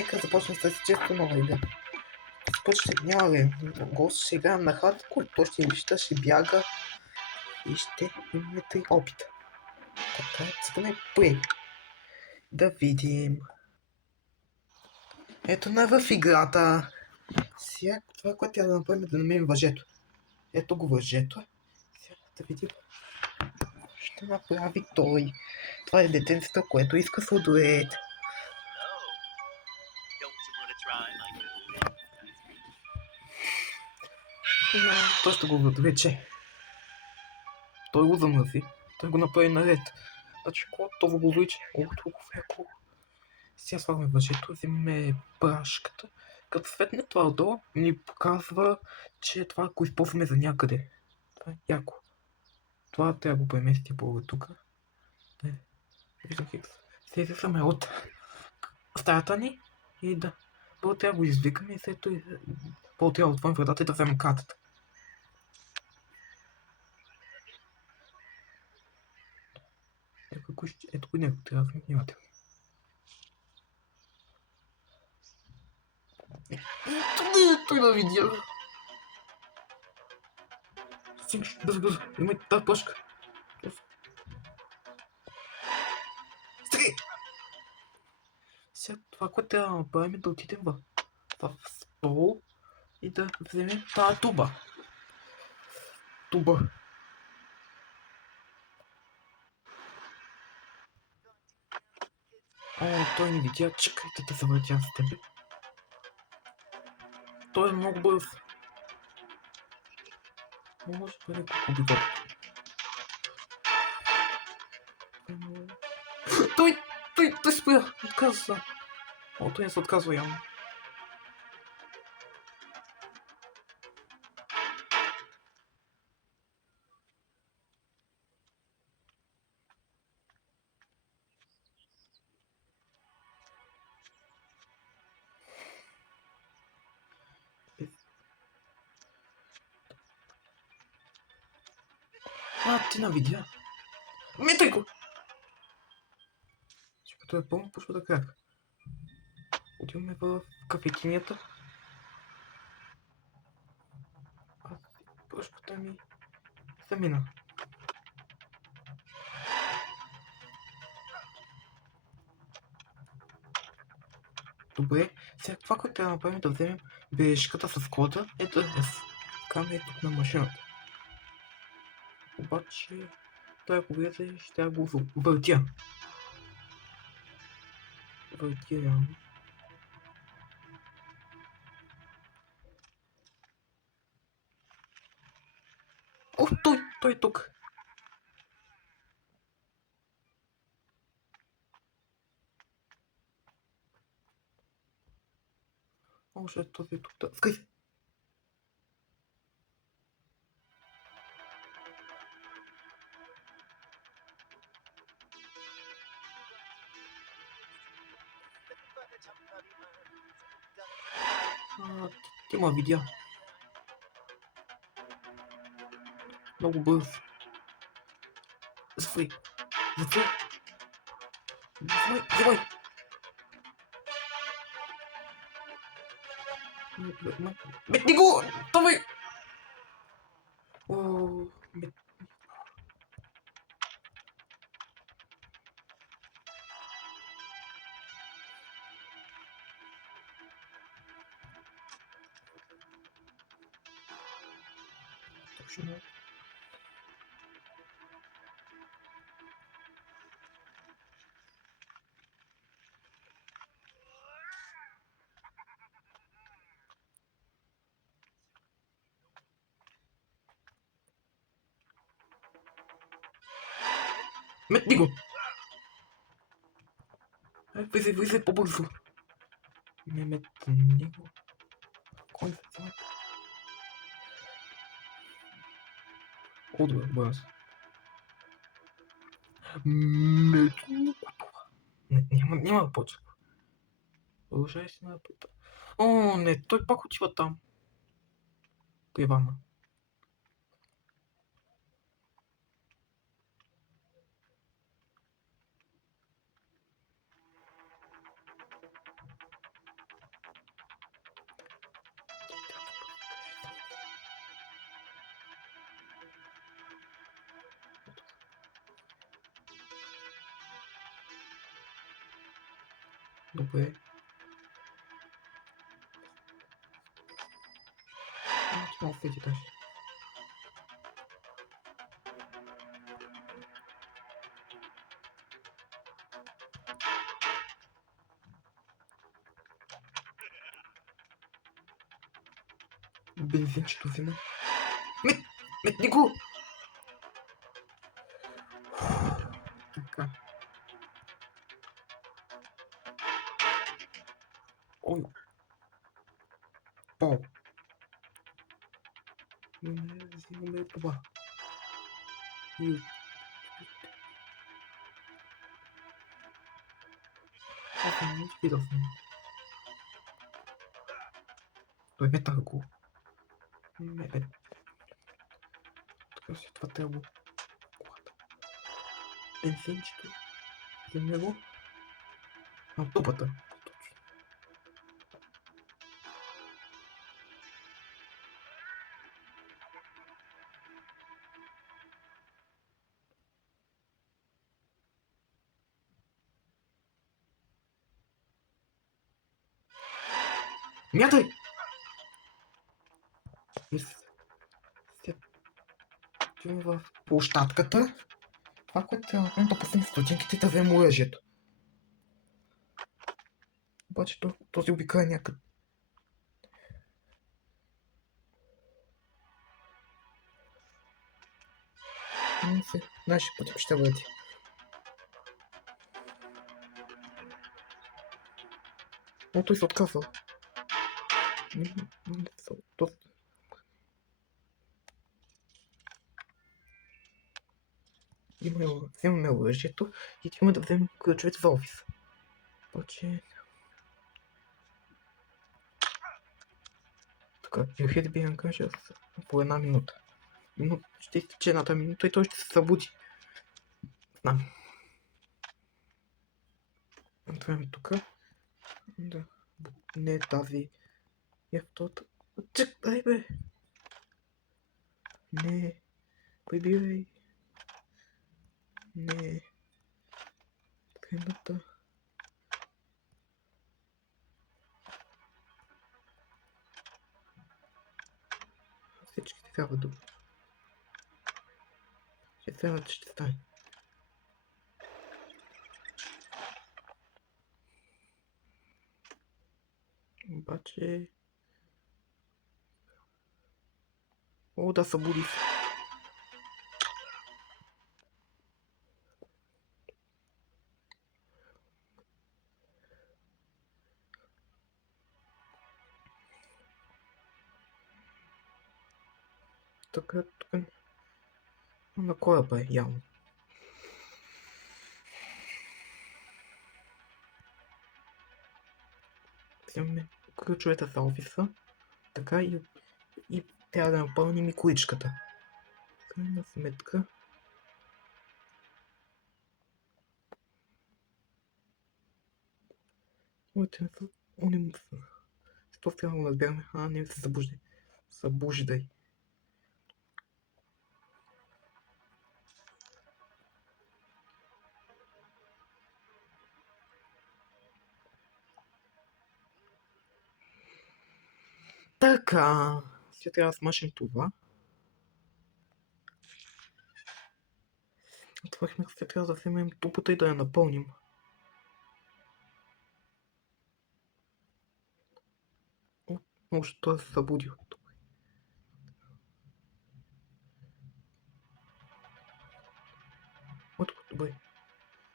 нека започнем с често нова игра. Няма ли? Гост ще играем на хардкор, то ще вижда, ще бяга и ще имаме 3 опита. Така, цъкаме play. Да видим. Ето на в играта. Сега това, което трябва да направим, е да намерим въжето. Ето го въжето. Сега да видим. Ще направи той. Това е детенцето, което иска сладолед. Той ще го вече. Той го замрази. Той го направи наред. Значи, това го влича. Толкова яко. Сега слагаме въжето, взимаме прашката. Като светне това отдолу, ни показва, че това го използваме за някъде. Това е яко. Това трябва да го премести по тук. Виждам хикс. Сега излизаме от стаята ни и да. Първо трябва да го извикаме и след това първо трябва да отворим вратата и да вземем картата. Ето го него трябва да внимателно. Той да видя. Бързо, имай тази плашка. Стиги! Сега това, което трябва да направим е да отидем в стол и да вземем тази туба. О, той не видя, чакай да те завъртя с тебе. Той е много бърз. Може да бъде кукубикът. Той спря, отказва. О, той не се отказва явно. Ти навидя. Метай го! Защото е пълно почва да крак. Отиваме в кафетинията. Прошката ми замина. Добре, сега това, което трябва да направим е да вземем бележката с кода и да вкараме тук на машината. Обаче, той ако влезе, ще го въртя. Реално. О, той е тук. Може този е тук да... Скай се! Ти ма видя. Много бърз. Затвори. Давай! Метни го! Давай! Точно. Метни го! Влизай по-бързо. Не метни го. Кой се това? О, добре, бърз. Метни го това. Няма да почва. Продължай си на пътя. О, не, той пак отива там. При вама. Добре. Малко ети даже. Бензинчето взима. Метни го! Така. Ой. Пол. Не, взимаме това. И... Аз не спирал съм. Той метна го. Бе. Така си това трябва. Бензинчето. Вземе го. А, тупата. Мятай! Отиваме в площадката. Това, което трябва да направим, да пуснем стотинките да вземем оръжието. Обаче този обика е някъде. Не се, нашия път ще бъде. Но той се отказва. Вземаме оръжието и отиваме да вземем ключовете за офиса. Обаче... Така, Юхи да бивам кажа по една минута. Но ще изтече едната минута и той ще се събуди. Знам. Отваряме тук. Да. Не тази. Я втората. Чакай бе! Не. Прибирай. Не. Третата. Всички трябва да... Ще трябва да ще стане. Обаче... О, да събуди се. Тук на кораба е явно. Вземаме ключовете за офиса. Така и трябва да напълним и количката. Крайна сметка. Моите не са... Они му са... Що трябва да разбираме? А, не се събуждай. Събуждай. Така. Сега трябва да смашим това. Отворихме, сега трябва да вземем тупата и да я напълним. О, може той се събудил. Добре.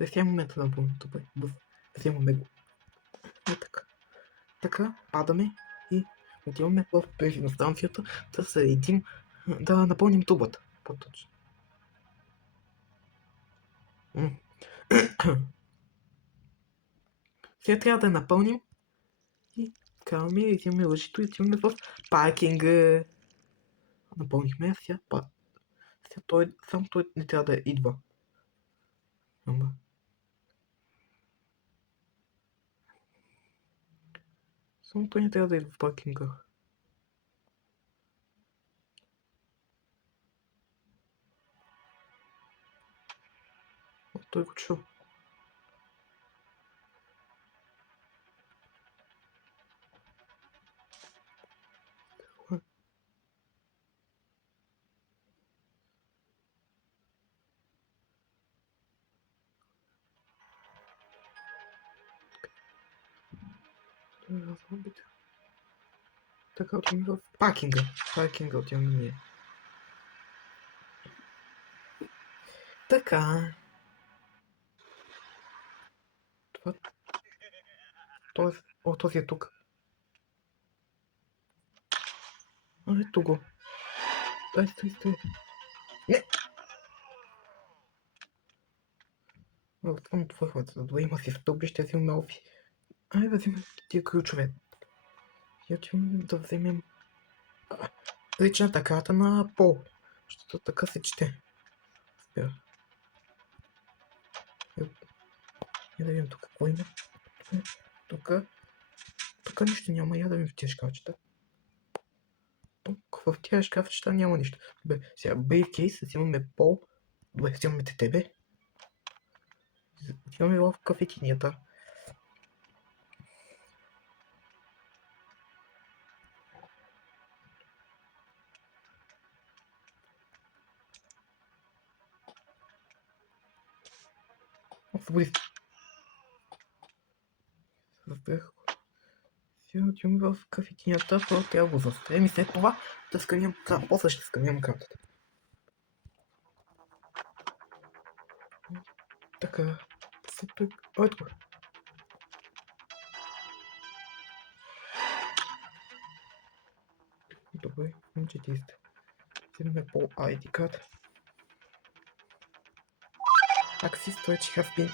За сега момента да напълним. Добре. Вземаме го. И така. Така, падаме и отиваме в бензиностанцията да се едим, да напълним тубата. По-точно. Сега трябва да напълним и караме и взимаме лъжито и отиваме в паркинга. Напълнихме сега. Сега сам той не трябва да идва. Само той не трябва да идва в паркинга. Той го чу. Така отиваме в паркинга. Паркинга отиваме ние. Така. Това... Този е тук. Ето го. Стой. Не! Това отвърхват. Да има си стълби, ще взимаме офи. Айде да вземем тия ключове. И отиваме да вземем личната карта на Пол. Защото така се чете. Спира. И да видим тук какво има. Тук нищо няма. Я да видим в тия шкафчета. Тук в тия шкафчета няма нищо. Бе, сега брейфкейс, взимаме Пол. Бе, взимаме тебе. Отиваме в кафетинията. Разбрах. Сега отиваме в кафетинията, първо трябва да го застрелим и след това да сканирам картата. После ще сканирам картата. Така. Ето го. Добре, момче ти сте. Вземаме по ID карта. Access storage has been...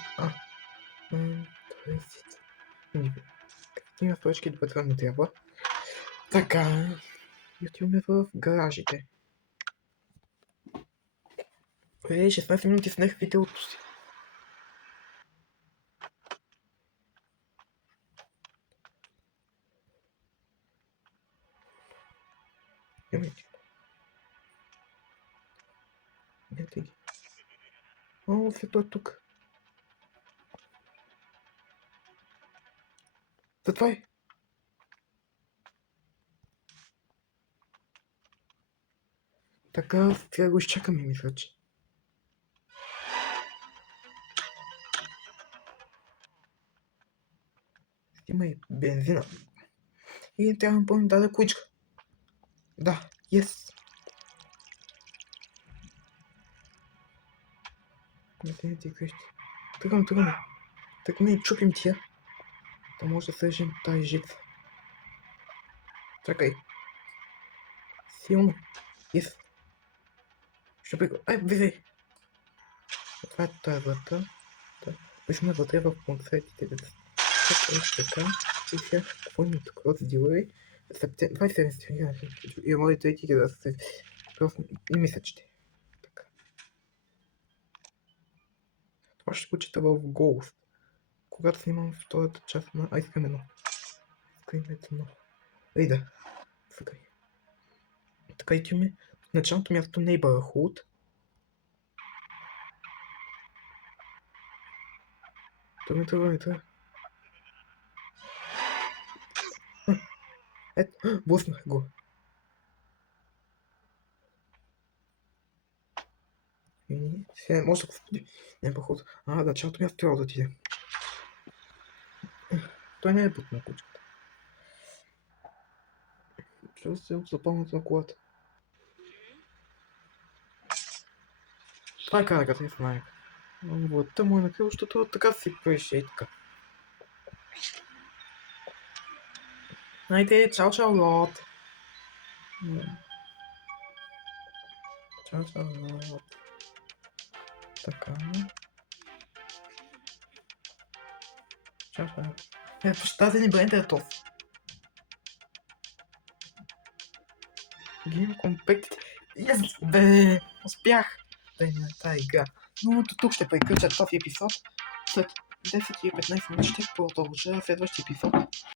30... Има точки до патрон не трябва. Така. И отиваме в гаражите. 16 минути снех видеото си. Ето ги. О, след е тук. Затвай! Така, сега го изчакаме, мисля, че. Има и бензина. И трябва да помним да кучка. Да, yes. Не ти къщи. Тръгваме. Тръгваме и чупим тия. Да може да срежем тази жица. Чакай. Силно. Yes. Ще го. Ай, влизай. Това е тази врата. Мы сме вътре в концертите. Така. И сега, какво има тук от дилъри? 27 и моите етики да се... Просто не мисля, че те. Така. Това ще го чета в Ghost. Когато снимам втората част на Ice Cream 1. Ice Cream 1. Ей да. Така и тюме. Началното място Neighborhood. Това. Ето, блъснах го. И сега може да го споди. Neighborhood. Началото място трябва да отиде. Той не е бутнал кучката. Чува се от запълнато на колата. Това е караката, не знае. Властта му е накрил, защото така си пише и така. Айде, чао, лот. Чао, лот. Така. Чао. Тази ни бренд е тов. Гейм компектите. Бе, успях да на тази игра. Но тук ще приключа този епизод. След 10 или 15 минути ще продължа следващия епизод.